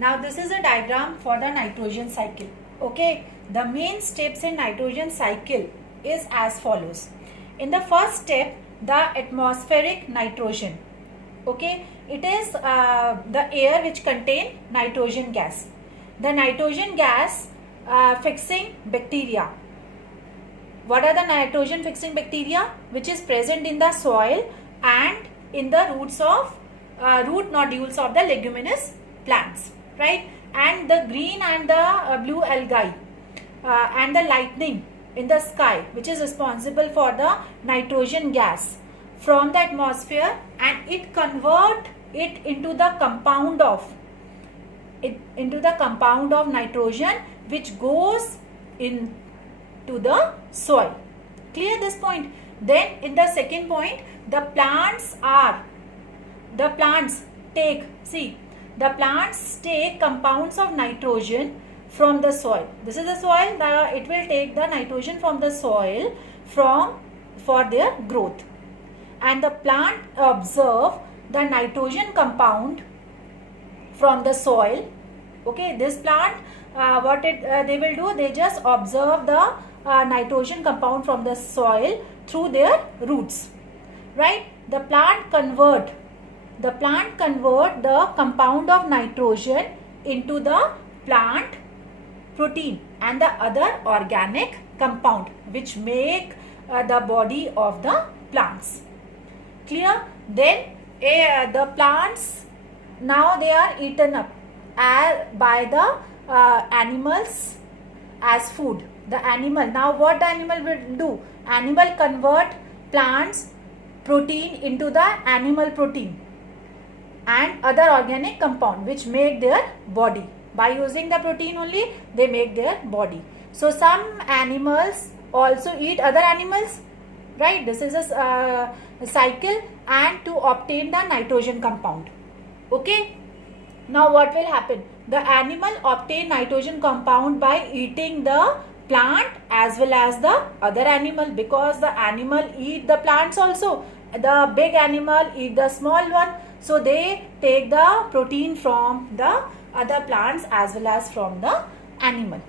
Now this is a diagram for the nitrogen cycle. Okay, the main steps in nitrogen cycle is as follows. In the first step, the atmospheric nitrogen. Okay, it is the air which contain nitrogen gas. The nitrogen gas fixing bacteria. What are the nitrogen fixing bacteria? Which is present in the soil and in the roots of root nodules of the leguminous plants, right? And the green and the blue algae and the lightning in the sky, which is responsible for the nitrogen gas from the atmosphere, and it convert it into the compound of nitrogen, which goes into the soil. Clear this point? Then in the second point, the plants take compounds of nitrogen from the soil. This is the soil. It will take the nitrogen from the soil for their growth, and the plant observe the nitrogen compound from the soil. Okay, this plant they will do, they just observe the nitrogen compound from the soil through their roots, right? The plant convert the compound of nitrogen into the plant protein and the other organic compound which make the body of the plants. Clear? Then the plants, now they are eaten up by the animals as food. The animal, now what the animal will do? Animal convert plants protein into the animal protein and other organic compound which make their body. By using the protein only, they make their body. So some animals also eat other animals, right? This is a cycle, and to obtain the nitrogen compound. Okay. Now what will happen? The animal obtain nitrogen compound by eating the plant as well as the other animal, because the animal eat the plants also. The big animal eat the small one. So they take the protein from the other plants as well as from the animal.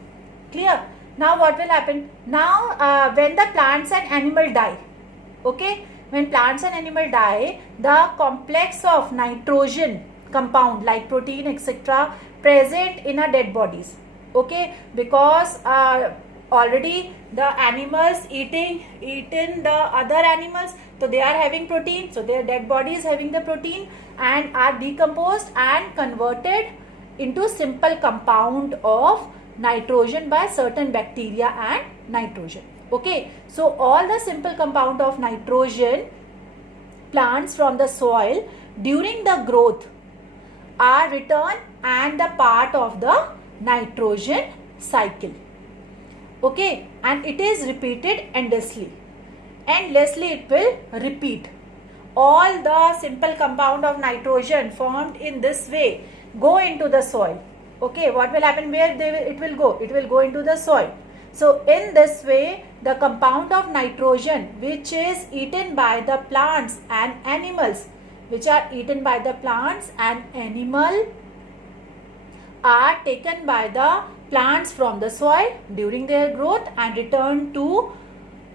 Clear? Now what will happen? Now when the plants and animal die, okay, when plants and animal die, the complex of nitrogen compound like protein etc. present in our dead bodies, okay, because already the animals eaten the other animals, so they are having protein, so their dead body is having the protein and are decomposed and converted into simple compound of nitrogen by certain bacteria and nitrogen. Okay, so all the simple compound of nitrogen plants from the soil during the growth are returned and the part of the nitrogen cycle. Okay, and it is repeated endlessly. Endlessly it will repeat. All the simple compound of nitrogen formed in this way go into the soil. Okay, what will happen? Where it will go? It will go into the soil. So in this way, the compound of nitrogen which is eaten by the plants and animals, are taken by the plants from the soil during their growth and returned to,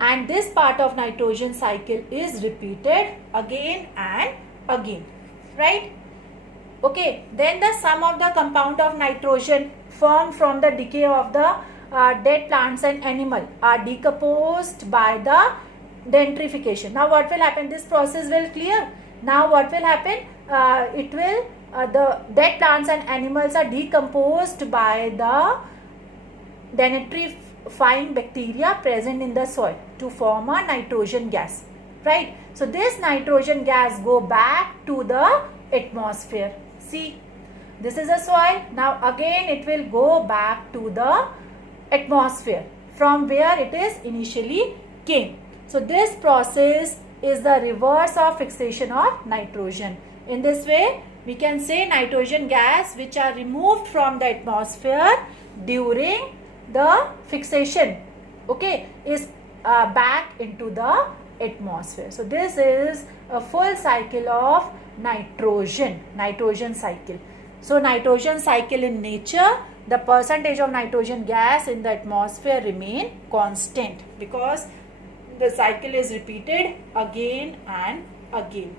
and this part of nitrogen cycle is repeated again and again, right? Okay, then the sum of the compound of nitrogen formed from the decay of the dead plants and animal are decomposed by the denitrification. Now what will happen? This process will clear. Now what will happen? The dead plants and animals are decomposed by the denitrifying bacteria present in the soil to form a nitrogen gas, right? So this nitrogen gas go back to the atmosphere. See, this is the soil. Now again it will go back to the atmosphere from where it is initially came. So this process is the reverse of fixation of nitrogen. In this way, we can say nitrogen gas which are removed from the atmosphere during the fixation, okay, is back into the atmosphere. So this is a full cycle of nitrogen cycle. So nitrogen cycle in nature, the percentage of nitrogen gas in the atmosphere remain constant because the cycle is repeated again and again.